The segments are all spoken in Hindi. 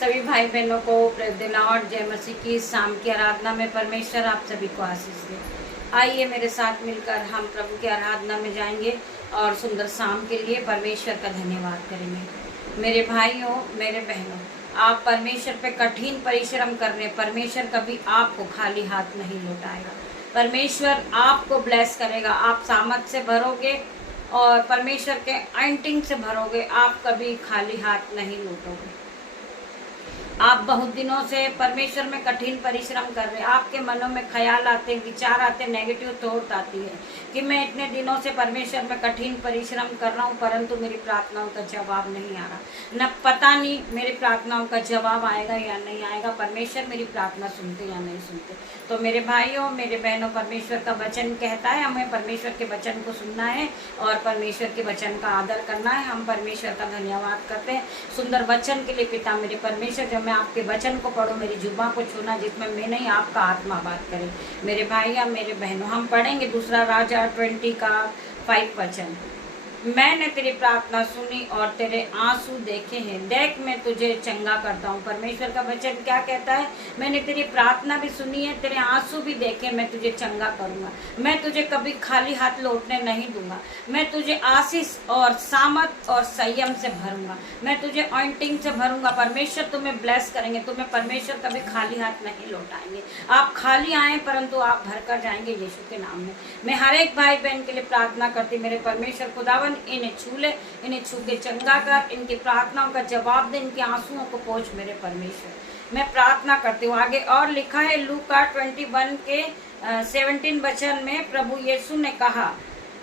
सभी भाई बहनों को प्रेज द लॉर्ड, जय मसीह की शाम की आराधना में परमेश्वर आप सभी को आशीष दे। आइए मेरे साथ मिलकर हम प्रभु की आराधना में जाएंगे और सुंदर शाम के लिए परमेश्वर का धन्यवाद करेंगे। मेरे भाइयों, मेरे बहनों, आप परमेश्वर पे कठिन परिश्रम कर रहे हैं। परमेश्वर कभी आपको खाली हाथ नहीं लौटाएगा। परमेश्वर आपको ब्लेस करेगा। आप सामर्थ से भरोगे और परमेश्वर के एंटिंग से भरोगे। आप कभी खाली हाथ नहीं लौटोगे। आप बहुत दिनों से परमेश्वर में कठिन परिश्रम कर रहे हैं। आपके मनों में ख्याल आते, विचार आते, नेगेटिव थॉट आती है कि मैं इतने दिनों से परमेश्वर में कठिन परिश्रम कर रहा हूँ परंतु मेरी प्रार्थनाओं का जवाब नहीं आ रहा। न पता नहीं मेरी प्रार्थनाओं का जवाब आएगा या नहीं आएगा, परमेश्वर मेरी प्रार्थना सुनते या नहीं सुनते। तो मेरे भाइयों, मेरे बहनों, परमेश्वर का वचन कहता है हमें परमेश्वर के वचन को सुनना है और परमेश्वर के वचन का आदर करना है। हम परमेश्वर का धन्यवाद करते हैं सुंदर वचन के लिए। पिता मेरे परमेश्वर, जब मैं आपके वचन को पढ़ूं, मेरी जुबान को छूना जिसमें मैं नहीं आपका आत्मा बात करे। मेरे भाइयों, मेरे बहनों, हम पढ़ेंगे दूसरा राजा 20 का 5 वचन। मैंने तेरी प्रार्थना सुनी और तेरे आंसू देखे हैं, देख मैं तुझे चंगा करता हूँ। परमेश्वर का वचन क्या कहता है? मैंने तेरी प्रार्थना भी सुनी है, तेरे आंसू भी देखे, मैं तुझे चंगा करूँगा। मैं तुझे कभी खाली हाथ लौटने नहीं दूंगा। मैं तुझे आशीष और सामर्थ और संयम से भरूंगा। मैं तुझे ऑइंटिंग से भरूंगा। परमेश्वर तुम्हें ब्लेस करेंगे। तुम्हें परमेश्वर कभी खाली हाथ नहीं लौटाएंगे। आप खाली आए परंतु आप भर कर जाएंगे यीशु के नाम में। मैं हर एक भाई बहन के लिए प्रार्थना करती, मेरे परमेश्वर खुदावन इन्हें छू ले, इन्हें छू के चंगा कर, इनकी प्रार्थनाओं का जवाब दे, इनके आंसुओं को पोंछ मेरे परमेश्वर। मैं प्रार्थना करती हूँ। आगे और लिखा है लूका 21 के 17 वचन में, प्रभु यीशु ने कहा,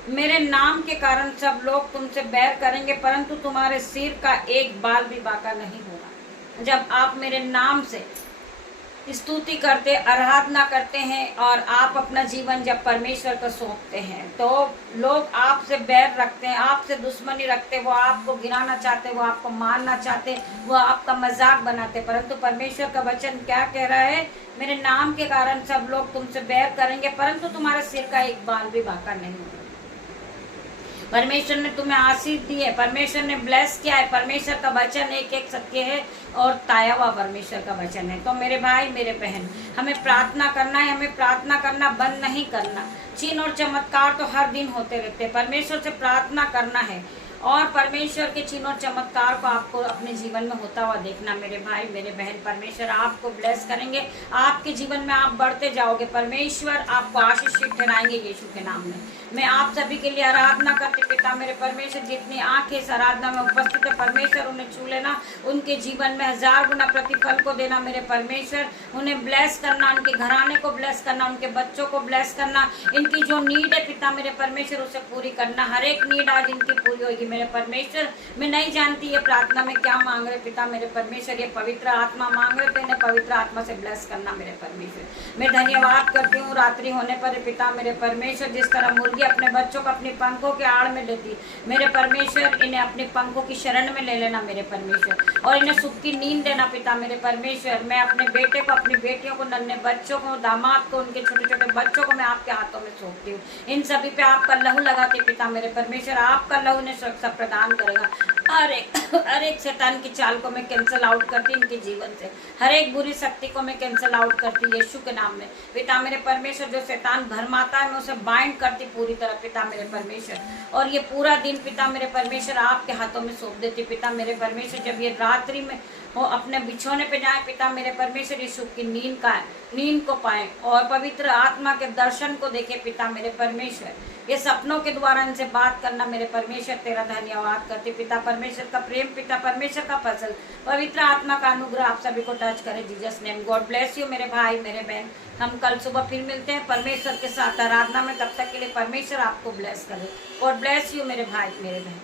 मेरे नाम के कारण सब लोग तुमसे बैर करेंगे परंतु तुम्हारे सिर का एक बाल भी बांका नहीं होगा। जब आप मेरे नाम से स्तुति करते, आराधना करते हैं और आप अपना जीवन जब परमेश्वर को सौंपते हैं तो लोग आपसे बैर रखते हैं, आपसे दुश्मनी रखते, वो आपको गिराना चाहते, वो आपको मारना चाहते, वो आपका मजाक बनाते। परंतु परमेश्वर का वचन क्या कह रहा है? मेरे नाम के कारण सब लोग तुमसे बैर करेंगे परंतु तुम्हारे सिर का एक बाल भी बांका नहीं होगा। परमेश्वर ने तुम्हें आशीष दी है, परमेश्वर ने ब्लेस किया है। परमेश्वर का वचन एक एक सत्य है और ताया हुआ परमेश्वर का वचन है। तो मेरे भाई, मेरे बहन, हमें प्रार्थना करना है। हमें प्रार्थना करना बंद नहीं करना। चिन्ह और चमत्कार तो हर दिन होते रहते हैं। परमेश्वर से प्रार्थना करना है और परमेश्वर के चिन्ह और चमत्कार को आपको अपने जीवन में होता हुआ देखना। मेरे भाई, मेरे बहन, परमेश्वर आपको ब्लेस करेंगे। आपके जीवन में आप बढ़ते जाओगे। परमेश्वर आपको आशीषित ठहराएंगे यीशु के नाम में। मैं आप सभी के लिए आराधना करती पिता मेरे परमेश्वर, जितनी आंखें इस आराधना में उपस्थित है परमेश्वर उन्हें छू लेना, उनके जीवन में 1000 गुना प्रतिफल को देना। मेरे परमेश्वर उन्हें ब्लेस करना, उनके घराने को ब्लेस करना, उनके बच्चों को ब्लेस करना। इनकी जो नीड है पिता मेरे परमेश्वर उसे पूरी करना। हर एक नीड आज इनकी पूरी होगी मेरे परमेश्वर। मैं नहीं जानती ये प्रार्थना में क्या मांग रहे पिता मेरे परमेश्वर, ये पवित्र आत्मा मांग रहे थे, इन्हें पवित्र आत्मा से ब्लेस करना मेरे परमेश्वर। मैं धन्यवाद करती हूँ रात्रि होने पर पिता मेरे परमेश्वर, जिस तरह मुर्गी अपने बच्चों को अपनी पंखों के आड़ में लेती, मेरे परमेश्वर इन्हें अपने पंखों की शरण में ले लेना मेरे परमेश्वर और इन्हें सुख की नींद देना पिता मेरे परमेश्वर। मैं अपने बेटे को, अपनी बेटियों को, नन्हे बच्चों को, दामाद को, उनके छोटे छोटे बच्चों को मैं आपके हाथों में सौंपती हूँ। इन सभी पे आपका लहू लगाती पिता मेरे परमेश्वर, आपका लहू ने सुरक्षा प्रदान करेगा। हर एक शैतान की चाल को मैं कैंसल आउट करती इनके जीवन से। हर एक बुरी शक्ति को मैं कैंसल आउट करती यीशु के नाम में पिता मेरे परमेश्वर। जो शैतान भरमाता है मैं उसे बाइंड करती पूरी तरह पिता मेरे परमेश्वर। और ये पूरा दिन पिता मेरे परमेश्वर आपके हाथों में सौंप देती पिता मेरे परमेश्वर। जब ये रात्रि में हो अपने बिछौने पे जाए पिता मेरे परमेश्वर, यीशु की नींद को पाए और पवित्र आत्मा के दर्शन को देखे पिता मेरे परमेश्वर। ये सपनों के द्वारा इनसे बात करना मेरे परमेश्वर, तेरा धन्यवाद करते पिता परमेश्वर का प्रेम, पिता परमेश्वर का फजल, पवित्र आत्मा का अनुग्रह आप सभी को टच करे Jesus name. God bless you मेरे भाई, मेरे बहन। हम कल सुबह फिर मिलते हैं परमेश्वर के साथ आराधना में। तब तक के लिए परमेश्वर आपको ब्लेस करे। गॉड ब्लेस यू मेरे भाई, मेरे बहन।